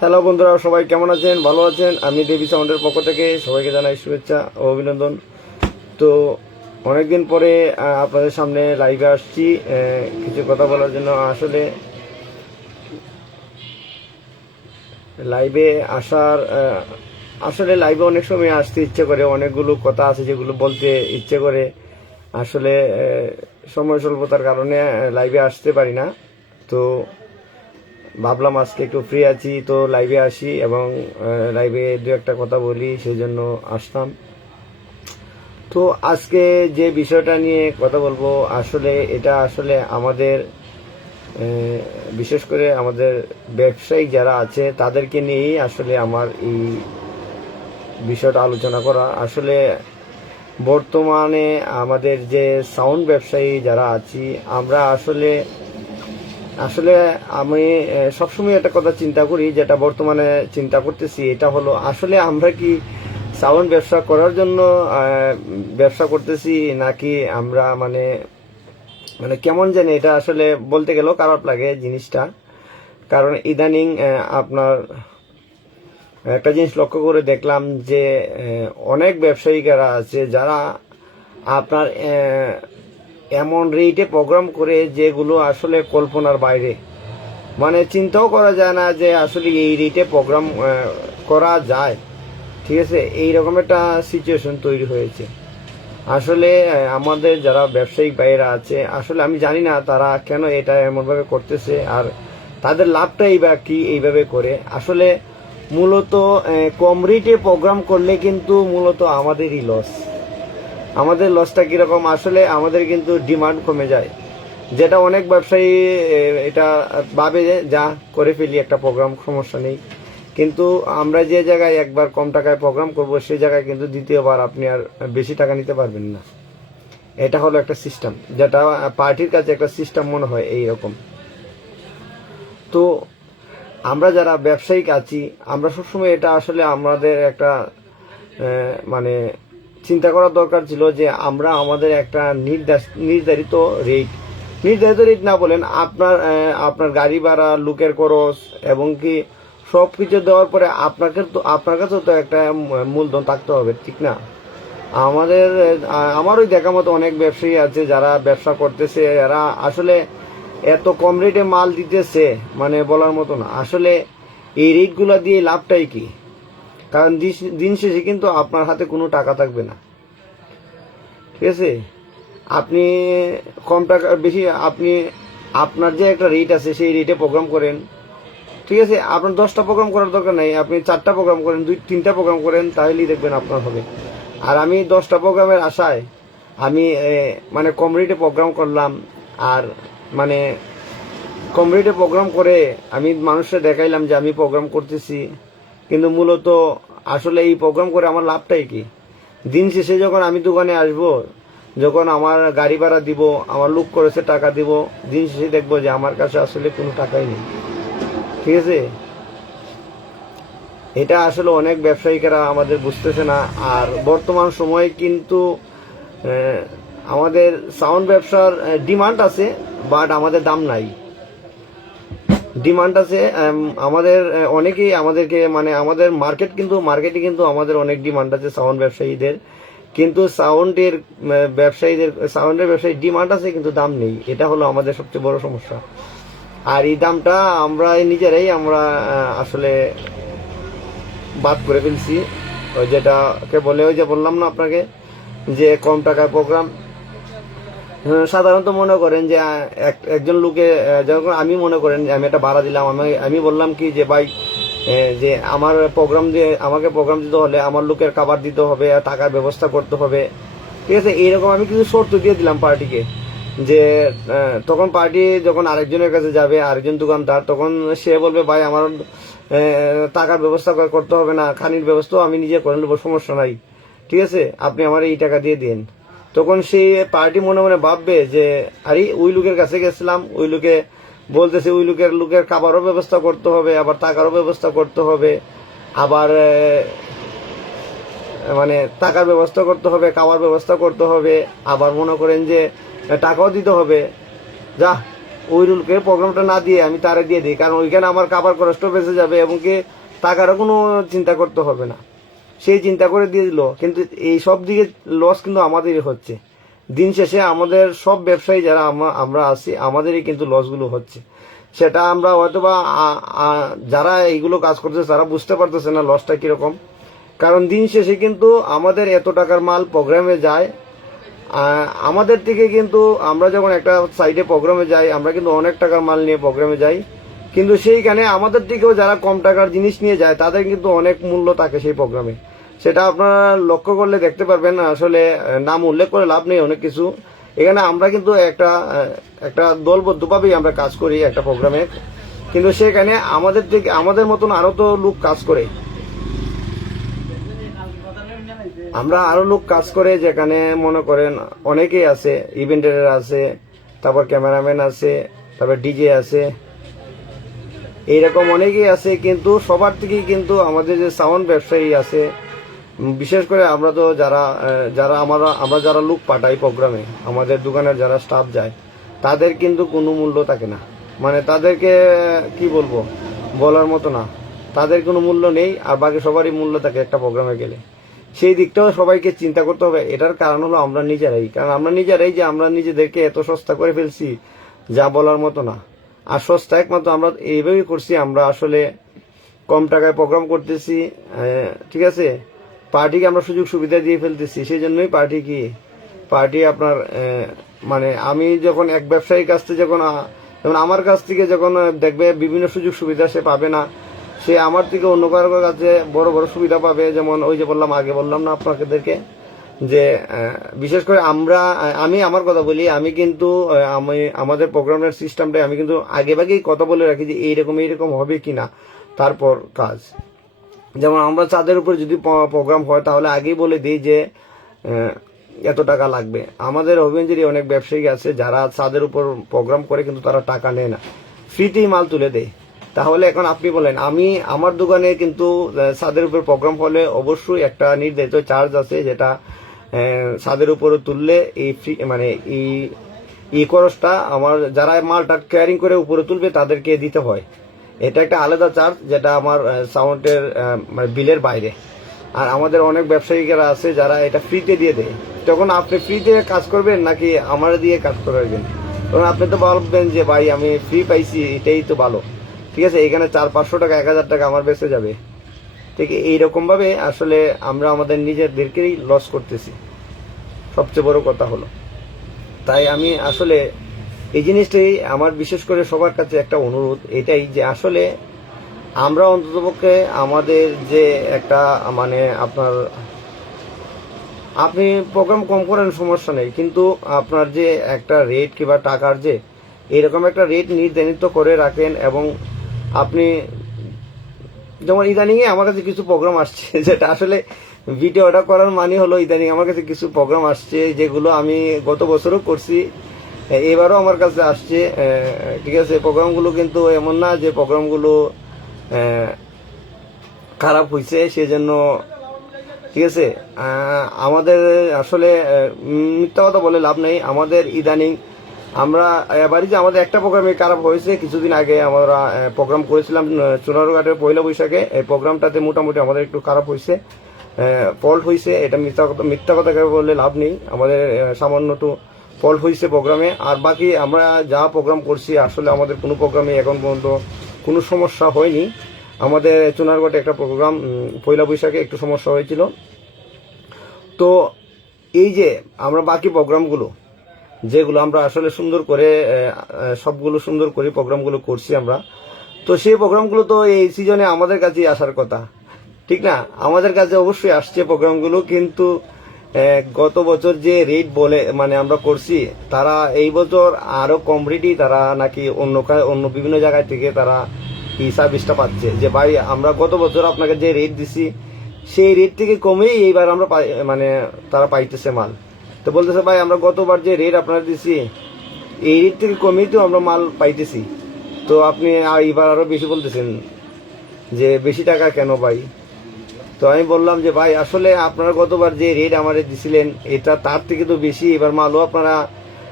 Hello বন্ধুরা, সবাই কেমন আছেন? ভালো আছেন? আমি দেবী সাউন্ডের পক্ষ থেকে সবাইকে জানাই শুভেচ্ছা ও অভিনন্দন। তো অনেকদিন পরে আপনাদের সামনে লাইভে আসছি কিছু কথা বলার জন্য। আসলে লাইভে আসার আসলে লাইভে অনেক সময় আসতে ইচ্ছে করে, অনেকগুলো কথা আছে যেগুলো বলতে ইচ্ছে করে। আসলে সময় স্বল্পতার কারণে লাইভে আসতে পারি না। তো ভাবলাম আজকে একটু ফ্রি আছি, তো লাইভে আসি এবং লাইভে দু একটা কথা বলি, সেই জন্য আসলাম। তো আজকে যে বিষয়টা নিয়ে কথা বলবো, আসলে এটা আসলে আমাদের বিশেষ করে আমাদের ব্যবসায়ী যারা আছে তাদেরকে নিয়েই আসলে আমার এই বিষয়টা আলোচনা করা। আসলে বর্তমানে আমাদের যে সাউন্ড ব্যবসায়ী যারা আছি আমরা আসলে আসলে আমি সবসময় একটা কথা চিন্তা করি, যেটা বর্তমানে চিন্তা করতেছি, এটা হলো আসলে আমরা কি সাউন্ড ব্যবসা করার জন্য ব্যবসা করতেছি, নাকি আমরা মানে মানে কেমন জানি, এটা আসলে বলতে গেলেও খারাপ লাগে জিনিসটা। কারণ ইদানিং আপনার একটা জিনিস লক্ষ্য করে দেখলাম যে অনেক ব্যবসায়িকেরা আছে যারা আপনার এমন রেটে প্রোগ্রাম করে যেগুলো আসলে কল্পনার বাইরে, মানে চিন্তাও করা যায় না যে আসলে এই রেটে প্রোগ্রাম করা যায়। ঠিক আছে, এইরকম একটা সিচুয়েশন তৈরি হয়েছে। আসলে আমাদের যারা ব্যবসায়িক বাইরা আছে, আসলে আমি জানি না তারা কেন এটা এমনভাবে করতেছে, আর তাদের লাভটাই বা কি এইভাবে করে। আসলে মূলত কম রেটে প্রোগ্রাম করলে কিন্তু মূলত আমাদেরই লস। আমাদের লসটা কিরকম, আসলে আমাদের কিন্তু ডিমান্ড কমে যায়, যেটা অনেক ব্যবসায়ী এটা ভাবে যে যা করে ফেলি একটা প্রোগ্রাম, সমস্যা নেই। কিন্তু আমরা যে জায়গায় একবার কম টাকায় প্রোগ্রাম করব, সেই জায়গায় কিন্তু দ্বিতীয়বার আপনি আর বেশি টাকা নিতে পারবেন না। এটা হলো একটা সিস্টেম, যেটা পার্টির কাছে একটা সিস্টেম মনে হয় এইরকম। তো আমরা যারা ব্যবসায়িক আছি, আমরা সবসময় এটা আসলে আমাদের একটা মানে চিন্তা করার দরকার ছিল যে আমরা আমাদের একটা নির্ধারিত রেট, নির্ধারিত রেট না বলেন, আপনার গাড়ি ভাড়া, লোকের খরচ এবং কি সবকিছু দেওয়ার পরে আপনার কাছে তো একটা মূলধন থাকতে হবে, ঠিক না? আমার ওই দেখা মতো অনেক ব্যবসায়ী আছে যারা ব্যবসা করতেছে, এরা আসলে এত কম রেটে মাল দিতেছে, মানে বলার মতো না। আসলে এই রেটগুলা দিয়ে লাভটাই কি? কারণ দিন শেষে কিন্তু আপনার হাতে কোনো টাকা থাকবে না। ঠিক আছে, আপনি কম টাকা বেশি, আপনি আপনার যে একটা রেট আছে সেই রেটে প্রোগ্রাম করেন। ঠিক আছে, আপনার 10টা প্রোগ্রাম করার দরকার নাই, আপনি 4টা প্রোগ্রাম করেন, 2-3টা প্রোগ্রাম করেন, তাহলেই দেখবেন আপনার হবে। আর আমি 10টা প্রোগ্রামের আশায় আমি মানে কম রেটে প্রোগ্রাম করলাম, আর মানে কম রেটে প্রোগ্রাম করে আমি মানুষকে দেখাইলাম যে আমি প্রোগ্রাম করতেছি, কিন্তু মূলত আসলে এই প্রোগ্রাম করে আমার লাভটাই কি? দিন শেষে যখন আমি দোকানে আসব, যখন আমার গাড়ি ভাড়া দিব, আমার লোক করেছে টাকা দিব, দিন শেষে দেখবো যে আমার কাছে আসলে কোনো টাকাই নেই। ঠিক আছে, এটা আসলে অনেক ব্যবসায়িকেরা আমাদের বুঝতেছে না। আর বর্তমান সময়ে কিন্তু আমাদের সাউন্ড ব্যবসার ডিমান্ড আছে, বাট আমাদের দাম নাই। ডিমান্ড আছে আমাদের, অনেকেই আমাদেরকে মানে আমাদের মার্কেটে কিন্তু আমাদের অনেক ডিমান্ড আছে সাউন্ড ব্যবসায়ীদের, কিন্তু সাউন্ডের ব্যবসায়ী ডিমান্ড আছে কিন্তু দাম নেই। এটা হলো আমাদের সবচেয়ে বড় সমস্যা। আর এই দামটা আমরা নিজেরাই আসলে বাদ করে ফেলছি। ওই যেটাকে বলে, ওই যে বললাম না আপনাকে যে কম টাকায় প্রোগ্রাম। সাধারণত মনে করেন যে একজন লোকে যখন আমি মনে করেন যে আমি একটা ভাড়া দিলাম, আমি বললাম কি যে ভাই, যে আমাকে প্রোগ্রাম দিতে হলে আমার লোকের খাবার দিতে হবে, টাকার ব্যবস্থা করতে হবে। ঠিক আছে, এইরকম আমি কিছু শর্ত দিয়ে দিলাম পার্টিকে, যে তখন পার্টি যখন আরেকজনের কাছে যাবে, আরেকজন দোকানদার, তখন সে বলবে ভাই আমার টাকার ব্যবস্থা করতে হবে না, খানির ব্যবস্থাও আমি নিজে করে নেবো, সমস্যা নাই। ঠিক আছে, আপনি আমার এই টাকা দিয়ে দিন। তখন সেই পার্টি মনে মনে ভাববে যে আরে ওই লোকের কাছে গেছিলাম, ওই লোকে বলতেছে ওই লোকের খাবারও ব্যবস্থা করতে হবে, আবার টাকারও ব্যবস্থা করতে হবে, আবার মানে টাকার ব্যবস্থা করতে হবে, খাওয়ার ব্যবস্থা করতে হবে, আবার মনে করেন যে টাকাও দিতে হবে। যা ওই রুলকে প্রোগ্রামটা না দিয়ে আমি তারে দিয়ে দিই, কারণ ওইখানে আমার কাবার খরচ বেঁচে যাবে এবং কি টাকারও কোনো চিন্তা করতে হবে না। সেই চিন্তা করে দিয়ে দিল, কিন্তু এই সব দিকে লস কিন্তু আমাদেরই হচ্ছে। দিন শেষে আমাদের সব ব্যবসায়ী যারা আমরা আছি আমাদেরই কিন্তু লসগুলো হচ্ছে। সেটা আমরা হয়তোবা যারা এইগুলো কাজ করতেছে তারা বুঝতে পারতেছে না লসটা কিরকম। কারণ দিন শেষে কিন্তু আমাদের এত টাকার মাল প্রোগ্রামে যায়, আমাদের থেকে কিন্তু আমরা যখন একটা সাইডে প্রোগ্রামে যাই আমরা কিন্তু অনেক টাকার মাল নিয়ে প্রোগ্রামে যাই, কিন্তু সেইখানে আমাদের থেকেও যারা কম টাকার জিনিস নিয়ে যায় তাদের কিন্তু অনেক মূল্য থাকে সেই প্রোগ্রামে। সেটা আপনারা লক্ষ্য করলে দেখতে পারবেন। আসলে নাম উল্লেখ করে লাভ নেই অনেক কিছু। এখানে আমরা কিন্তু একটা দলবদ্ধভাবেই আমরা কাজ করি একটা প্রোগ্রামে, কিন্তু সেখানে আমাদের থেকে আমাদের মতন আরো তো লোক কাজ করে, আমরা আরো লোক কাজ করে, যেখানে মনে করেন অনেকেই আছে, ইভেন্টের আছে, তারপর ক্যামেরাম্যান আছে, তারপর ডিজে আছে, এইরকম অনেকেই আছে। কিন্তু সবার থেকেই কিন্তু আমাদের যে সাউন্ড ব্যবসায়ী আছে, বিশেষ করে আমরা তো আমরা যারা লোক পাঠাই প্রোগ্রামে, আমাদের দোকানের যারা স্টাফ যায়, তাদের কিন্তু কোনো মূল্য থাকে না। মানে তাদেরকে কি বলবো, বলার মতো না, তাদের কোনো মূল্য নেই। আর বাকি সবারই মূল্য থাকে একটা প্রোগ্রামে গেলে। সেই দিকটাও সবাইকে চিন্তা করতে হবে। এটার কারণ হলো আমরা নিজেরাই, কারণ আমরা নিজেরাই যে আমরা নিজেদেরকে এত সস্তা করে ফেলছি যা বলার মতো না। আর সস্তা একমাত্র আমরা এইভাবেই করছি, আমরা আসলে কম টাকায় প্রোগ্রাম করতেছি, ঠিক আছে, পার্টিকে আমরা সুযোগ সুবিধা দিয়ে ফেলতেছি। সেই জন্যই পার্টি আপনার মানে আমি যখন এক ব্যবসায়ীর কাছ থেকে যখন আমার কাছ থেকে যখন দেখবে বিভিন্ন সুযোগ সুবিধা সে পাবে না, সে আমার থেকে অন্য কারোর কাছে বড় বড় সুবিধা পাবে। যেমন ওই যে আগে বললাম না আপনাদেরকে, যে বিশেষ করে আমি আমার কথা বলি, আমি কিন্তু আমাদের প্রোগ্রামের সিস্টেমটাই আমি কিন্তু আগেভাগেই কথা বলে রাখি যে এইরকম হবে কিনা, তারপর কাজ। যেমন আমরা চাঁদের উপর যদি প্রোগ্রাম হয় তাহলে আগেই বলে দিই যে এত টাকা লাগবে। আমাদের অভিযোগী অনেক ব্যবসায়ী আছে যারা চাঁদের উপর প্রোগ্রাম করে কিন্তু তারা টাকা নেয় না, ফ্রিতেই মাল তুলে দেয়। তাহলে এখন আপনি বলেন, আমি আমার দোকানে কিন্তু ছাদের উপর প্রোগ্রাম হলে অবশ্যই একটা নির্ধারিত চার্জ আছে, যেটা ছাদের উপরে তুললে এই ফ্রি মানে এই খরচটা আমার যারা মালটা ক্যারিং করে উপরে তুলবে তাদেরকে দিতে হয়। এটা একটা আলাদা চার্জ, যেটা আমার সাউন্ডের মানে বিলের বাইরে। আর আমাদের অনেক ব্যবসায়ীরা আছে যারা এটা ফ্রিতে দিয়ে দেয়। তখন আপনি ফ্রিতে কাজ করবেন নাকি আমার দিয়ে কাজ করবেন? তখন আপনি তো বলবেন যে ভাই আমি ফ্রি পাইছি, এটাই তো ভালো, ঠিক আছে, এখানে 400-500 টাকা 1000 টাকা আমার বেঁচে যাবে। ঠিক এইরকম ভাবে আসলে আমরা আমাদের নিজেদেরকেই লস করতেছি, সবচেয়ে বড় কথা হলো। তাই আমি আসলে এই জিনিসটাই আমার বিশেষ করে সবার কাছে একটা অনুরোধ এটাই, যে আসলে আমরা অন্ততপক্ষে আমাদের যে একটা মানে আপনি প্রোগ্রাম কম করেন সমস্যা নেই, কিন্তু আপনার যে একটা রেট কিংবা টাকার যে এরকম একটা রেট নির্ধারিত করে রাখেন। এবং আপনি যেমন ইদানিং আমার কাছে কিছু প্রোগ্রাম আসছে, যেটা আসলে ভিডিওটা করার মানে হলো ইদানিং আমার কাছে কিছু প্রোগ্রাম আসছে যেগুলো আমি গত বছরও করছি, এবারও আমার কাছে আসছে, ঠিক আছে। প্রোগ্রামগুলো কিন্তু এমন না যে প্রোগ্রামগুলো খারাপ হয়েছে সেজন্য, ঠিক আছে। আমাদের আসলে মিথ্যা কথা বলে লাভ নেই। আমাদের ইদানিং আমরা এবারই যে আমাদের একটা প্রোগ্রামে খারাপ হয়েছে, কিছুদিন আগে আমরা প্রোগ্রাম করেছিলাম চুনারঘাটের পয়লা বৈশাখে। এই প্রোগ্রামটাতে মোটামুটি আমাদের একটু খারাপ হয়েছে, ফল্ট হয়েছে। এটা মিথ্যা কথা বললে লাভ নেই, আমাদের সামান্য একটু ফল্ট হয়েছে প্রোগ্রামে। আর বাকি আমরা যা প্রোগ্রাম করছি আসলে আমাদের কোনো প্রোগ্রামে এখন পর্যন্ত কোনো সমস্যা হয়নি। আমাদের চুনারঘাটে একটা প্রোগ্রাম পয়লা বৈশাখে একটু সমস্যা হয়েছিল। তো এই যে আমরা বাকি প্রোগ্রামগুলো যেগুলো আমরা আসলে সুন্দর করে সবগুলো সুন্দর করে প্রোগ্রামগুলো করছি আমরা, তো সেই প্রোগ্রামগুলো তো এই সিজনে আমাদের কাছেই আসার কথা, ঠিক না? আমাদের কাছে অবশ্যই আসছে প্রোগ্রামগুলো, কিন্তু গত বছর যে রেট বলে মানে আমরা করছি, তারা এই বছর আরো কম রেটই তারা নাকি অন্য বিভিন্ন জায়গায় থেকে তারা এই সার্ভিসটা পাচ্ছে। যে ভাই আমরা গত বছর আপনাকে যে রেট দিছি সেই রেট থেকে কমেই এইবার আমরা মানে তারা পাইতেছে মাল। তো বলতেছে ভাই আমরা গতবার যে রেট আপনারা দিছি এই রেট থেকে কমেই তো আমরা মাল পাইতেছি, তো আপনি এইবার আরো বেশি বলতেছেন যে বেশি টাকা কেন ভাই? তো আমি বললাম যে ভাই আসলে আপনারা গতবার যে রেট আমাদের দিছিলেন এটা তার থেকে তো বেশি, এবার মালও আপনারা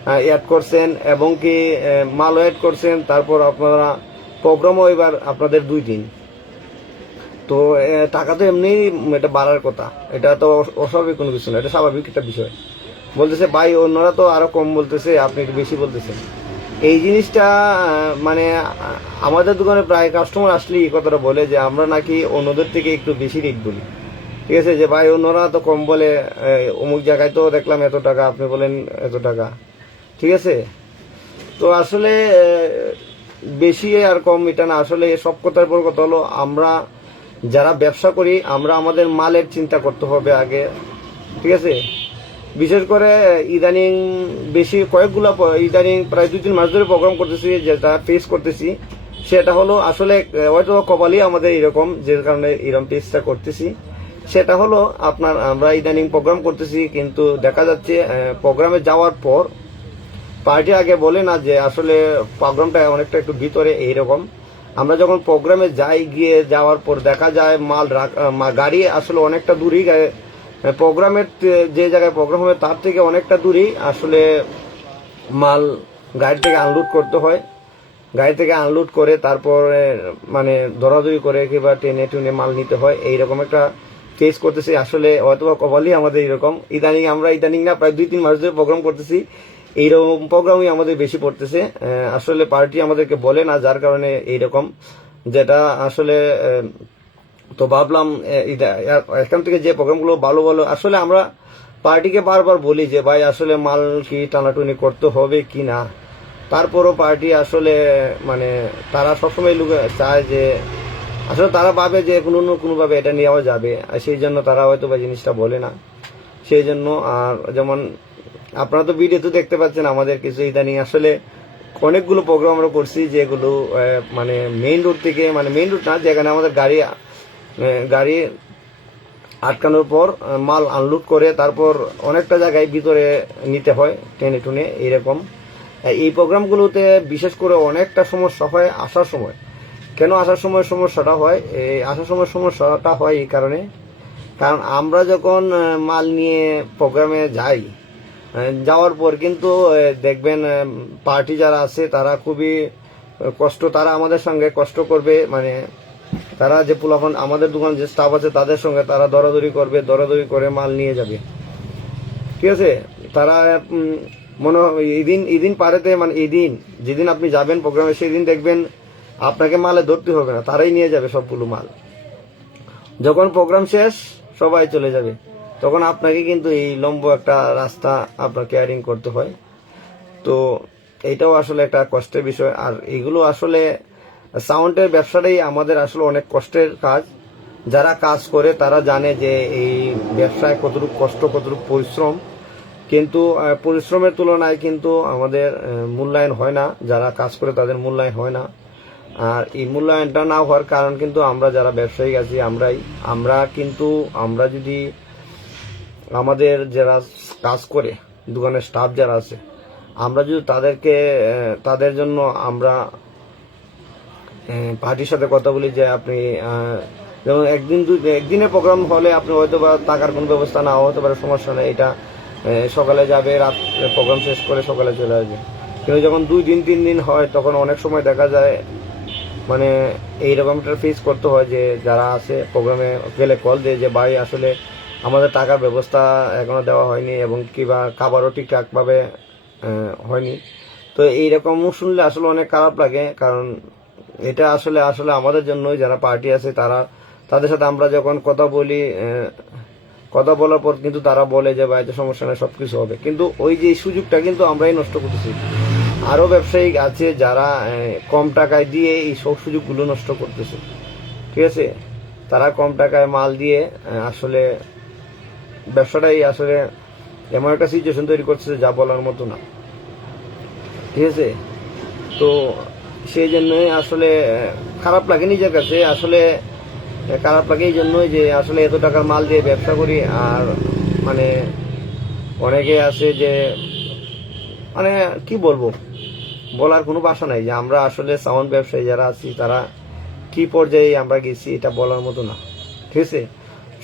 অ্যাড করছেন এবং কি মালও অ্যাড করছেন, তারপর আপনারা প্রোগ্রামও এবার আপনাদের 2 দিন। তো টাকা তো এমনি এটা বাড়ার কথা, এটা তো অস্বাভাবিক কোনো কিছু না, এটা স্বাভাবিক একটা বিষয়। বলতেছে ভাই অন্যরা তো আরো কম বলতেছে, আপনি একটু বেশি বলতেছেন। এই জিনিসটা মানে আমাদের দোকানে প্রায় কাস্টমার আসলে এই কথাটা বলে যে আমরা নাকি অন্যদের থেকে একটু বেশি রেট বলি। ঠিক আছে, যে ভাই অন্যরা তো কম বলে, অমুক জায়গায় তো দেখলাম এত টাকা, আপনি বলেন এত টাকা। ঠিক আছে, তো আসলে বেশি আর কম এটা না, আসলে সব কথার পর কথা হলো আমরা যারা ব্যবসা করি আমরা আমাদের মালের চিন্তা করতে হবে আগে। ঠিক আছে, বিশেষ করে ইদানিং বেশি কয়েকগুলো ইদানিং প্রায় 2-3 মাস ধরে প্রোগ্রাম করতেছি, যেটা ফেস করতেছি সেটা হলো আসলে হয়তো কপালই আমাদের এরকম, যে কারণে এরকম ফেসটা করতেছি। সেটা হলো আপনার আমরা ইদানিং প্রোগ্রাম করতেছি, কিন্তু দেখা যাচ্ছে প্রোগ্রামে যাওয়ার পর পার্টি আগে বলে না যে আসলে প্রোগ্রামটা অনেকটা একটু ভিতরে এইরকম। আমরা যখন প্রোগ্রামে যাই, গিয়ে যাওয়ার পর দেখা যায় গাড়ি আসলে অনেকটা দূরেই, প্রোগ্রামের যে জায়গায় প্রোগ্রাম হবে তার থেকে অনেকটা দূরেই আসলে মাল গাড়ি থেকে আনলোড করতে হয়। গাড়ি থেকে আনলোড করে তারপরে মানে দরাদরি করে কিংবা টেনে টুনে মাল নিতে হয়, এইরকম একটা ফেস করতেছি। আসলে হয়তো কপালই আমাদের এরকম। ইদানিং না প্রায় 2-3 মাস ধরে প্রোগ্রাম করতেছি, এইরকম প্রোগ্রামই আমাদের বেশি পড়তেছে। আসলে পার্টি আমাদেরকে বলে না, যার কারণে এইরকম, যেটা আসলে তো ভাবলাম এখান থেকে যে প্রোগ্রামগুলো ভালো ভালো, আসলে আমরা পার্টিকে বারবার বলি যে ভাই আসলে মাল কি টানাটুনি করতে হবে কি না। তারপরও পার্টি আসলে মানে তারা সবসময় চায় যে আসলে তারা ভাবে যে কোনোভাবে এটা নেওয়া যাবে, আর সেই জন্য তারা হয়তো বা জিনিসটা বলে না। সেই জন্য আর যেমন আপনারা তো ভিডিওতে দেখতে পাচ্ছেন আমাদের কিছু ইদানিং আসলে অনেকগুলো প্রোগ্রাম আমরা করছি, যেগুলো মানে মেইন রোড থেকে, মানে মেইন রোড না, যেখানে আমাদের গাড়ি আটকানোর পর মাল আনলোড করে তারপর অনেকটা জায়গায় ভিতরে নিতে হয় টেনে টুনে এইরকম। এই প্রোগ্রামগুলোতে বিশেষ করে অনেকটা সমস্যা হয় আসার সময়। কেন আসার সময় সমস্যাটা হয়? এই আসার সময় সমস্যাটা হয় এই কারণে, কারণ আমরা যখন মাল নিয়ে প্রোগ্রামে যাই, যাওয়ার পর কিন্তু দেখবেন পার্টি যারা আছে তারা খুবই তারা আমাদের সঙ্গে কষ্ট করবে, মানে তারা যে পোলাপান আমাদের দোকান যে স্টাফ আছে তাদের সঙ্গে তারা দরাদরি দরাদরি করে মাল নিয়ে যাবে। ঠিক আছে, তারা মনে হয় এদিন পারেতে, মানে যেদিন আপনি যাবেন প্রোগ্রামে সেদিন দেখবেন আপনাকে মালে ধরতে হবে না, তারাই নিয়ে যাবে সবগুলো মাল। যখন প্রোগ্রাম শেষ সবাই চলে যাবে, তখন আপনাকে কিন্তু এই লম্বা একটা রাস্তা আপনার কেয়ারিং করতে হয়। তো এইটাও আসলে একটা কষ্টের বিষয়। আর এগুলো আসলে সাউন্ডের ব্যবসাটাই আমাদের আসলে অনেক কষ্টের কাজ। যারা কাজ করে তারা জানে যে এই ব্যবসায় কতটুকু কষ্ট, কতটুকু পরিশ্রম, কিন্তু পরিশ্রমের তুলনায় কিন্তু আমাদের মূল্যায়ন হয় না। যারা কাজ করে তাদের মূল্যায়ন হয় না। আর এই মূল্যায়নটা না হওয়ার কারণ কিন্তু আমরা যারা ব্যবসায়ী আছি আমরা যদি আমাদের যারা কাজ করে দোকানের স্টাফ যারা আছে, আমরা যদি তাদের জন্য আমরা পার্টির সাথে কথা বলি যে আপনি যেমন একদিনের প্রোগ্রাম হলে আপনি হয়তো বা টাকার কোনো ব্যবস্থা না হতে পারে, সমস্যা নেই, এটা সকালে যাবে, রাত প্রোগ্রাম শেষ করে সকালে চলে আসবে। কিন্তু যখন 2-3 দিন হয় তখন অনেক সময় দেখা যায় মানে এইরকম একটা ফেস করতে হয় যে যারা আছে প্রোগ্রামে গেলে কল দিয়ে যে ভাই আসলে আমাদের টাকার ব্যবস্থা এখনো দেওয়া হয়নি এবং কিংবা খাবারও ঠিকঠাকভাবে হয়নি। তো এইরকম শুনলে আসলে অনেক খারাপ লাগে, কারণ এটা আসলে আমাদের জন্যই, যারা পার্টি আছে তাদের সাথে আমরা যখন কথা বলি, কথা বলার পর কিন্তু তারা বলে যে ভাই সমস্যা নেই, সবকিছু হবে, কিন্তু ওই যে সুযোগটা কিন্তু আমরাই নষ্ট করতেছি। আরো ব্যবসায়ী আছে যারা কম টাকায় দিয়ে এই সব সুযোগগুলো নষ্ট করতেছে। ঠিক আছে, তারা কম টাকায় মাল দিয়ে আসলে ব্যবসাটাই আসলে এমন একটা সিচুয়েশন তৈরি করছে যা বলার মতো না। ঠিক আছে, তো সেই জন্যই আসলে খারাপ লাগে নিজের কাছে, আসলে খারাপ লাগে এই জন্যই যে আসলে এত টাকার মাল দিয়ে ব্যবসা করি। আর মানে অনেকে আছে যে মানে কি বলবো, বলার কোনো ভাষা নাই যে আমরা আসলে সাউন্ড ব্যবসায়ী যারা আছি তারা কি পর্যায়ে আমরা গেছি, এটা বলার মতো না। ঠিক আছে,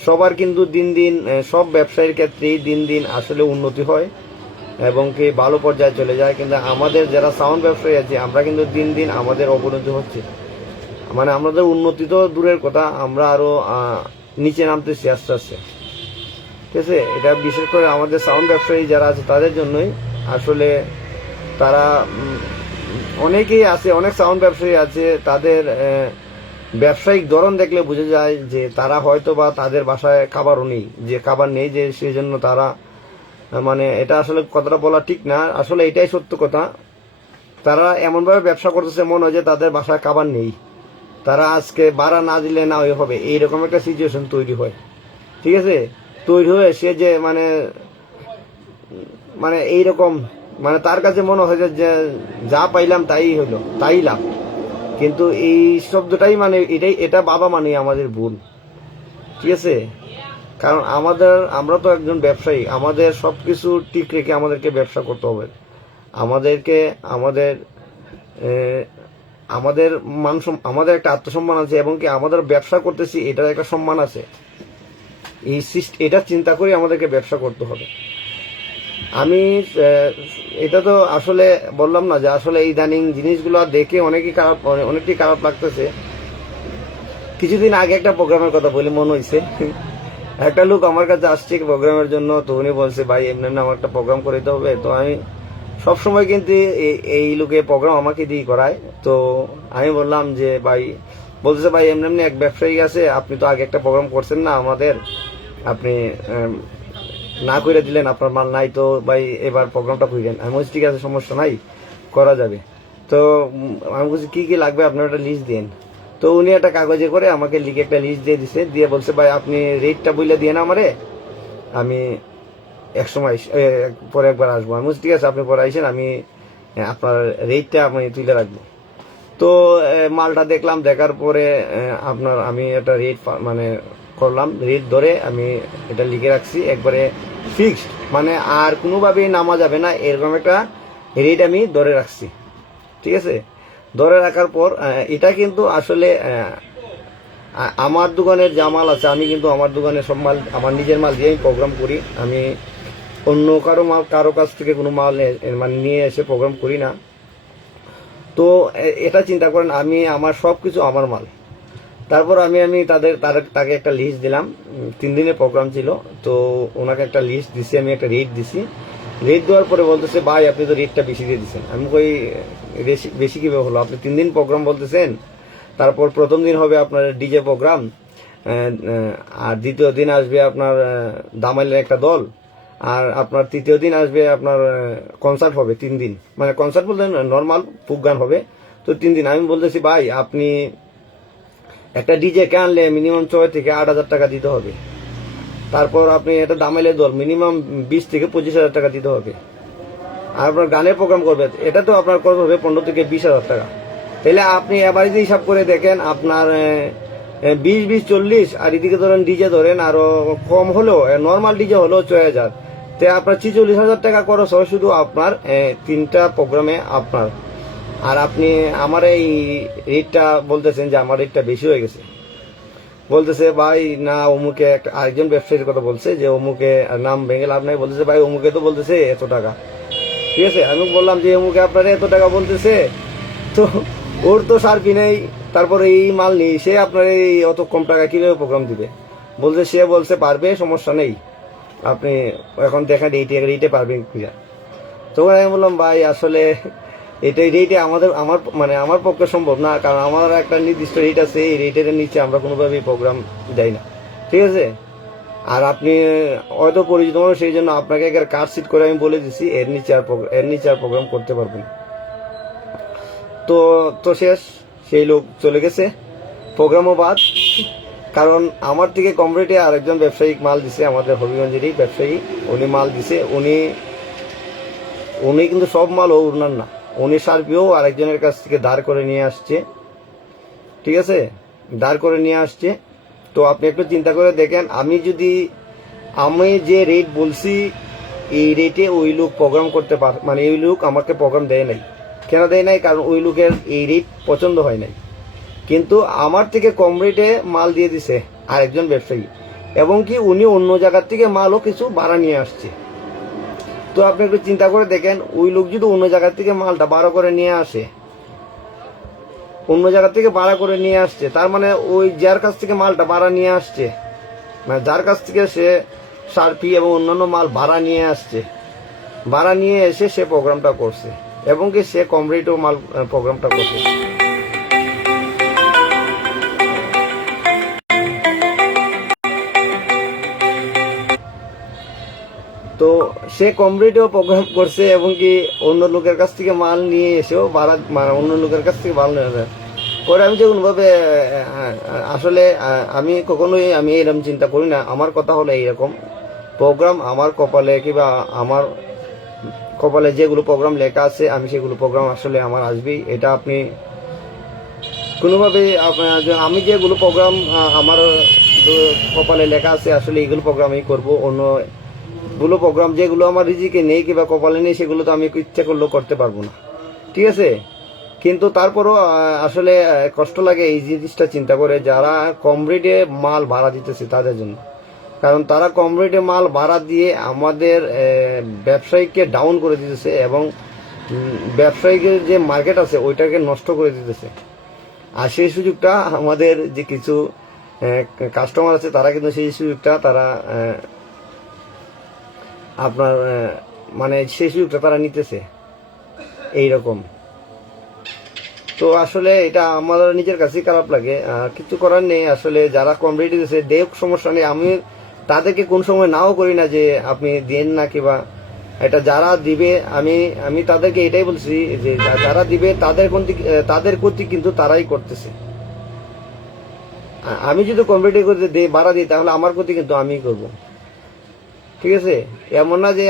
সবার কিন্তু দিন দিন সব ব্যবসায়ীর ক্ষেত্রেই দিন দিন আসলে উন্নতি হয়। এবং কি ভালো পর্যায়ে চলে যায়, কিন্তু আমাদের যারা সাউন্ড ব্যবসায়ী আছে আমরা কিন্তু দিন দিন আমাদের অবনতি হচ্ছে, মানে আমাদের উন্নতি তো দূরের কথা, আমরা আরো নিচে নামতেছি আস্তে আস্তে। ঠিক আছে, এটা বিশেষ করে আমাদের সাউন্ড ব্যবসায়ী যারা আছে তাদের জন্যই। আসলে তারা অনেকেই আছে, অনেক সাউন্ড ব্যবসায়ী আছে, তাদের ব্যবসায়িক ধরন দেখলে বোঝা যায় যে তারা হয়তো বা তাদের বাসায় খাবারও নেই, যে খাবার নেই, যে সেই জন্য তারা মানে এটা আসলে কথাটা বলা ঠিক না, আসলে এটাই সত্য কথা। তারা এমনভাবে ব্যবসা করতেছে মনে হয় যে তাদের বাসায় খাবার নেই, তারা আজকে ভাড়া না দিলে না হবে, এইরকম একটা সিচুয়েশন তৈরি হয়। ঠিক আছে, তৈরি হয়ে সে যে মানে মানে এইরকম মানে তার কাছে মনে হয় যে যা পাইলাম তাই হলো, তাই লাভ। কিন্তু এই শব্দটাই মানে এটা বাবা মানে আমাদের ভুল। ঠিক আছে, কারণ আমরা তো একজন ব্যবসায়ী, আমাদের সবকিছু ঠিক রেখে আমাদেরকে ব্যবসা করতে হবে। আমাদেরকে আমাদের আমাদের আমাদের একটা আত্মসম্মান আছে, এবং কি আমাদের ব্যবসা করতেছি এটার একটা সম্মান আছে। এটা চিন্তা করে আমাদেরকে ব্যবসা করতে হবে। আমি এটা তো আসলে বললাম না যে আসলে ইদানিং জিনিসগুলো দেখে অনেকটি খারাপ লাগতেছে। কিছুদিন আগে একটা প্রোগ্রামের কথা বলে মনে হয়েছে, একটা লোক আমার কাছে আসছে প্রোগ্রামের জন্য, তো উনি বলছে ভাই এমনি আমার একটা প্রোগ্রাম করে দিতে হবে। তো আমি সবসময় কিন্তু এই লোকে প্রোগ্রাম আমাকে দিয়ে করায়। তো আমি বললাম যে ভাই, বলতেছে ভাই এমনি এক ব্যবসায়ী আছে, আপনি তো আগে একটা প্রোগ্রাম করছেন না আমাদের, আপনি না করে দিলেন, আপনার মাল নাই, তো ভাই এবার প্রোগ্রামটা করেন। আমি বলছি ঠিক আছে, সমস্যা নাই, করা যাবে। তো আমি বলছি কি কি লাগবে আপনার একটা লিস্ট দিন। তো উনি একটা কাগজে করে আমাকে লিখে একটা লিস্ট দিয়ে দিছে, দিয়ে বলছে ভাই আপনি রেটটা বলে দিয়ে না আমারে, আমি এক সময় পরে একবার আসবো। আমি বলছি ঠিক আছে, আপনি পরে আইসেন, আমি আপনার রেটটা আমি তুলে রাখবো। তো মালটা দেখলাম, দেখার পরে আমি একটা রেট মানে করলাম, রেট ধরে আমি এটা লিখে রাখছি একবারে ফিক্সড, মানে আর কোনোভাবেই নামা যাবে না, এরকম একটা রেট আমি ধরে রাখছি। ঠিক আছে, ধরে রাখার পর এটা কিন্তু আসলে আমার দোকানের যা মাল আছে, আমি কিন্তু আমার দোকানে সব মাল আমার নিজের মাল দিয়ে প্রোগ্রাম করি। আমি অন্য কারো কাছ থেকে কোনো মাল মানে নিয়ে এসে প্রোগ্রাম করি না। তো এটা চিন্তা করেন, আমি আমার সবকিছু আমার মাল। তারপর আমি তাকে একটা লিস্ট দিলাম, 3 দিনের প্রোগ্রাম ছিল। তো ওনাকে একটা লিস্ট দিছি, আমি একটা রেট দিছি। রেট দেওয়ার পরে বলতেছে ভাই আপনি তো রেটটা বেশি দিয়ে দিচ্ছেন। আমি কই বেশি কিভাবে হলো, আপনি 3 দিন প্রোগ্রাম বলতেছেন, তারপর প্রথম দিন হবে আপনার ডিজে প্রোগ্রাম, আর দ্বিতীয় দিন আসবে আপনার দামাইলের একটা দল, আর আপনার তৃতীয় দিন আসবে আপনার কনসার্ট হবে 3 দিন, মানে কনসার্ট বলতে নর্মাল ফুক গান হবে। তো 3 দিন আমি বলতেছি ভাই আপনি একটা ডিজে কে আনলে মিনিমাম 6 থেকে 8 হাজার টাকা দিতে হবে। তারপর আপনি এটা দামাইলের দল মিনিমাম 20 থেকে 25 হাজার টাকা দিতে হবে। আর আপনার গানের প্রোগ্রাম করবে, এটা তো আপনার খরচ হবে 15 থেকে 20 হাজার টাকা। তাহলে আপনি এবারে হিসাব করে দেখেন, আপনার 20-20-40, আর এদিকে ধরেন ডিজে ধরেন আরো কম হলেও, নর্মাল ডিজে হলেও 6 হাজার, তো আপনার 46 হাজার টাকা খরচ হয় শুধু আপনার 3টা প্রোগ্রামে আপনার। আর আপনি আমার এই রেটটা বলতেছেন যে আমার রেটটা বেশি হয়ে গেছে। বলতেছে ভাই না, অমুকে আরেকজন ব্যবসায়ীর কথা বলছে যে অমুকে, নাম ভেঙে লাভ নাই, বলতেছে ভাই অমুকে তো বলতেছে এত টাকা। ঠিক আছে, আমি বললাম যে অমুকে আপনারা এত টাকা বলতেছে, তো ওর তো সার্ফি নেই, তারপরে এই মাল নেই, সে আপনার এই অত কম টাকা কিভাবে প্রোগ্রাম দিবে। সে বলছে পারবে, সমস্যা নেই, আপনি এখন দেখেন এইটে পারবেন কিনা। তখন আমি বললাম ভাই আসলে এটাই রেটে আমার পক্ষে সম্ভব না, কারণ আমার একটা নির্দিষ্ট রেট আছে, এই রেটের নিচে আমরা কোনোভাবেই প্রোগ্রাম দেই না। ঠিক আছে, আর আপনি হয়তো পরিচিত মানুষ, সেই জন্য আপনাকে কার্ড সিট করে আমি বলে দিচ্ছি এর নিচে আর প্রোগ্রাম করতে পারবেন। তো শেষ, সেই লোক চলে গেছে, প্রোগ্রামও বাদ। কারণ আমার থেকে কম রেটে আরেকজন ব্যবসায়িক মাল দিছে, আমাদের হবিগঞ্জেরই ব্যবসায়ী, উনি মাল দিছে। উনি কিন্তু সব মাল উনার না, উনি সার্বিও আরেকজনের কাছ থেকে দাঁড় করে নিয়ে আসছে। ঠিক আছে, দাঁড় করে নিয়ে আসছে। তো আপনি একটু চিন্তা করে দেখেন, আমি যে রেট বলছি এই রেটে ওই লোক প্রোগ্রাম করতে মানে ওই লোক আমাকে প্রোগ্রাম দেয় নাই। কেন দেয় নাই? কারণ ওই লোকের এই রেট পছন্দ হয় নাই, কিন্তু আমার থেকে কম রেটে মাল দিয়ে দিছে আরেকজন ব্যবসায়ী, এবং কি উনি অন্য জায়গার থেকে মালও কিছু ভাড়া নিয়ে আসছে। তো আপনি একটু চিন্তা করে দেখেন, ওই লোক যদি অন্য জায়গা থেকে মালটা ভাড়া করে নিয়ে আসে, অন্য জায়গা থেকে ভাড়া করে নিয়ে আসছে, তার মানে ওই যার কাছ থেকে মালটা ভাড়া নিয়ে আসছে, মানে যার কাছ থেকে সে সার্ফি এবং অন্যান্য মাল ভাড়া নিয়ে আসছে, ভাড়া নিয়ে এসে সে প্রোগ্রামটা করছে এবং কি সে কম রেটেও মাল প্রোগ্রামটা করছে। তো সে কম রেটেও প্রোগ্রাম করছে এবং কি অন্য লোকের কাছ থেকে মাল নিয়ে এসেও ভাড়া, মানে অন্য লোকের কাছ থেকে মাল নেওয়া পরে আমি যেমন ভাবে আসলে আমি কখনোই আমি এরকম চিন্তা করি না। আমার কথা হলো এইরকম প্রোগ্রাম আমার কপালে কিংবা আমার কপালে যেগুলো প্রোগ্রাম লেখা আছে আমি সেগুলো প্রোগ্রাম আসলে আমার আসবেই। এটা আপনি কোনোভাবে আমি যেগুলো প্রোগ্রাম আমার কপালে লেখা আছে আসলে এইগুলো প্রোগ্রাম আমি করবো। অন্যগুলো প্রোগ্রাম যেগুলো আমার রিজিকে নেই কিংবা কপালে নেই সেগুলো তো আমি ইচ্ছা করলেও করতে পারবো না, ঠিক আছে। কিন্তু তারপরও আসলে কষ্ট লাগে এই জিনিসটা চিন্তা করে, যারা কম রেটে মাল ভাড়া দিতেছে তাদের জন্য। কারণ তারা কম রেটে মাল ভাড়া দিয়ে আমাদের ব্যবসায়ীকে ডাউন করে দিতেছে এবং ব্যবসায়ীদের যে মার্কেট আছে ওইটাকে নষ্ট করে দিতেছে। আর সেই সুযোগটা আমাদের যে কিছু কাস্টমার আছে তারা কিন্তু সেই সুযোগটা তারা আপনার মানে সেই সুযোগটা তারা নিতেছে এইরকম। তো আসলে এটা আমার নিজের কাছেই খারাপ লাগে, কিছু করার নেই। আসলে যারা কম রেটে দিতেছে দেখ সমস্যা নেই, আমি তাদেরকে কোন সময় নাও করি না যে আপনি দেন না কিবা এটা যারা দিবে আমি তাদেরকে এটাই বলছি যে যারা দিবে তাদের ক্ষতি কিন্তু তারাই করতেছে। আমি যদি কম রেটে করে ভাড়া দিই তাহলে আমার ক্ষতি কিন্তু আমিই করব, ঠিক আছে। এমন না যে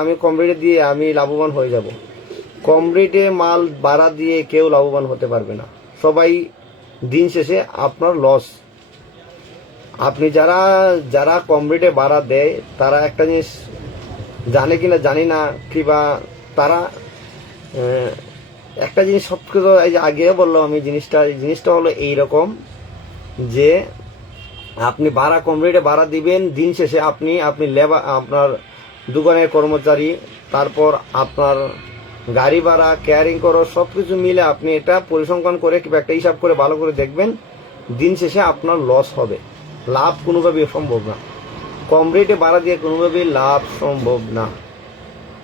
আমি কম রেটে দিয়ে আমি লাভবান হয়ে যাব। কম রেটে মাল ভাড়া দিয়ে কেউ লাভবান হতে পারবে না, সবাই দিন শেষে আপনার লস। আপনি যারা কম রেটে ভাড়া দেয় তারা একটা জিনিস জানে কিনা জানি না, কিবা তারা একটা জিনিস সবকিছু এই যে আগেও বললাম আমি জিনিসটা হলো এইরকম যে আপনি ভাড়া কম রেটে ভাড়া দিবেন, দিন শেষে আপনি লেবার, আপনার দোকানের কর্মচারী, তারপর আপনার গাড়ি ভাড়া, কেয়ারিং করো, সবকিছু মিলে আপনি এটা পরিসংখ্যান করে কিংবা একটা হিসাব করে ভালো করে দেখবেন, দিন শেষে আপনার লস হবে, লাভ কোনোভাবেই সম্ভব না। কম রেটে ভাড়া দিয়ে কোনোভাবেই লাভ সম্ভব না,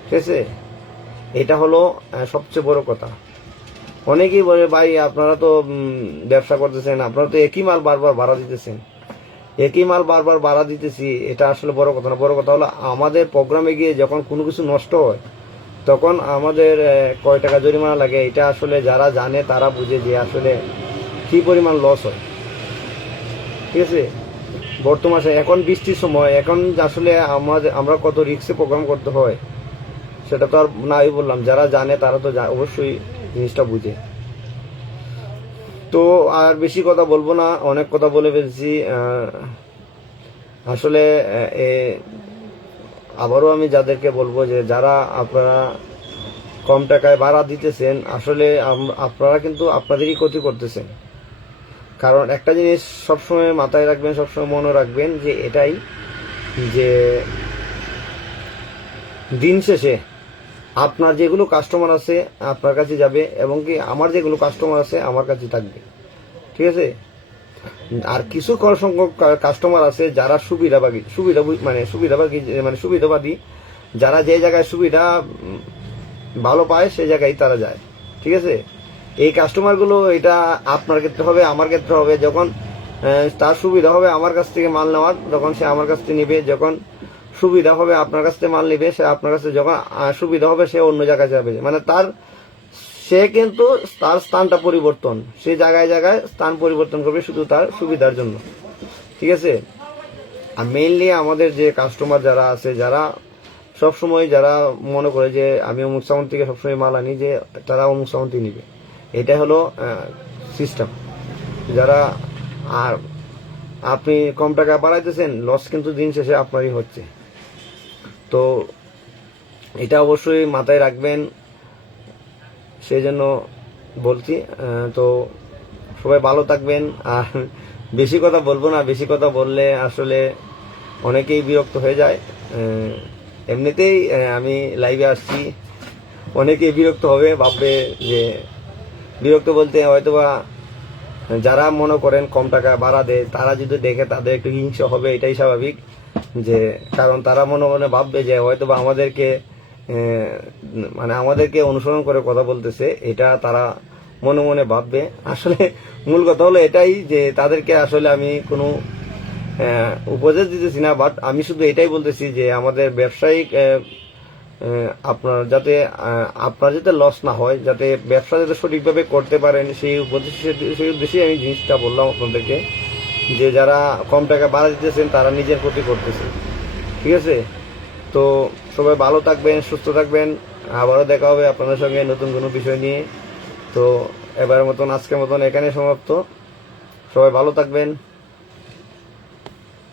ঠিক আছে। এটা হলো সবচেয়ে বড় কথা। অনেকেই বলে ভাই আপনারা তো ব্যবসা করতেছেন, আপনারা তো একই মাল বারবার ভাড়া দিতেছেন। একই মাল বারবার ভাড়া দিতেছি, এটা আসলে বড় কথা না। বড় কথা হলো আমাদের প্রোগ্রামে গিয়ে যখন কোনো কিছু নষ্ট হয় তখন আমাদের কয় টাকা জরিমানা লাগে, এটা আসলে যারা জানে তারা বুঝে যে আসলে কি পরিমাণ লস হয়, ঠিক আছে। বর্তমানে এখন বৃষ্টির সময়, এখন আসলে আমরা কত রিস্কে প্রোগ্রাম করতে হয় সেটা তো আর নাই বললাম, যারা জানে তারা তো অবশ্যই জিনিসটা বুঝে। তো আর বেশি কথা বলবো না, অনেক কথা বলে ফেলছি। আসলে আবারও আমি যাদেরকে বলবো যে যারা আপনারা কম টাকায় ভাড়া দিতেছেন আসলে আপনারা কিন্তু আপনাদেরই ক্ষতি করতেছেন। কারণ একটা জিনিস সবসময় মাথায় রাখবেন, সবসময় মনে রাখবেন যে এটাই যে দিন শেষে আপনার যেগুলো কাস্টমার আছে আপনার কাছে যাবে এবং কি আমার যেগুলো কাস্টমার আছে আমার কাছে থাকবে, ঠিক আছে। আর কিছু সংখ্যক কাস্টমার আছে যারা সুবিধাবাদী, যারা যে জায়গায় সুবিধা ভালো পায় সেই জায়গায় তারা যায়, ঠিক আছে। এই কাস্টমারগুলো এটা আপনার ক্ষেত্রে হবে, আমার ক্ষেত্রে হবে। যখন তার সুবিধা হবে আমার কাছ থেকে মাল নেওয়ার, তখন সে আমার কাছ থেকে নিবে। যখন সুবিধা হবে আপনার কাছ থেকে মাল নিবে, সে আপনার কাছে যখন সুবিধা হবে সে অন্য জায়গায় যাবে। মানে সে কিন্তু তার স্থানটা পরিবর্তন, সে জায়গায় জায়গায় স্থান পরিবর্তন করবে শুধু তার সুবিধার জন্য, ঠিক আছে। আর মেইনলি আমাদের যে কাস্টমার যারা আছে, যারা সবসময় যারা মনে করে যে আমি অমুক সাউন্ড থেকে সবসময় মাল আনি, যে তারা অমুক সাউন্ডই নিবে, এটা হলো সিস্টেম। যারা আর আপনি কম টাকা বাড়াইতেছেন, লস কিন্তু দিন শেষে আপনারই হচ্ছে। তো এটা অবশ্যই মাথায় রাখবেন, সেই জন্য বলছি। তো সবাই ভালো থাকবেন। আর বেশি কথা বলবো না, বেশি কথা বললে আসলে অনেকেই বিরক্ত হয়ে যায়। এমনিতেই আমি লাইভে আসছি, অনেকেই বিরক্ত হবে, ভাববে যে বিরক্ত বলতে হয়তোবা যারা মনে করেন কম টাকা ভাড়া দেয় তারা যদি দেখে তাদের একটু হিংসা হবে, এটাই স্বাভাবিক। যে কারণ তারা মনে মনে ভাববে যে হয়তোবা আমাদেরকে মানে আমাদেরকে অনুসরণ করে কথা বলতেছে, এটা তারা মনে মনে ভাববে। আসলে মূল কথা হলো এটাই যে তাদেরকে আসলে আমি কোনো উপদেশ দিতেছি না, বাট আমি শুধু এটাই বলতেছি যে আমাদের ব্যবসায়িক আপনার যাতে আপনার যাতে লস না হয়, যাতে ব্যবসা যাতে সঠিকভাবে করতে পারেন, সেই উদ্দেশ্যে আমি জিনিসটা বললাম আপনাদেরকে, যে যারা কম টাকা ভাড়া দিতেছেন তারা নিজের ক্ষতি করতেছে। ঠিক আছে, তো সবাই ভালো থাকবেন, সুস্থ থাকবেন, আবারও দেখা হবে আপনাদের সঙ্গে নতুন কোনো বিষয় নিয়ে। তো এবারের মতন আজকের মতন এখানে সমাপ্ত, সবাই ভালো থাকবেন।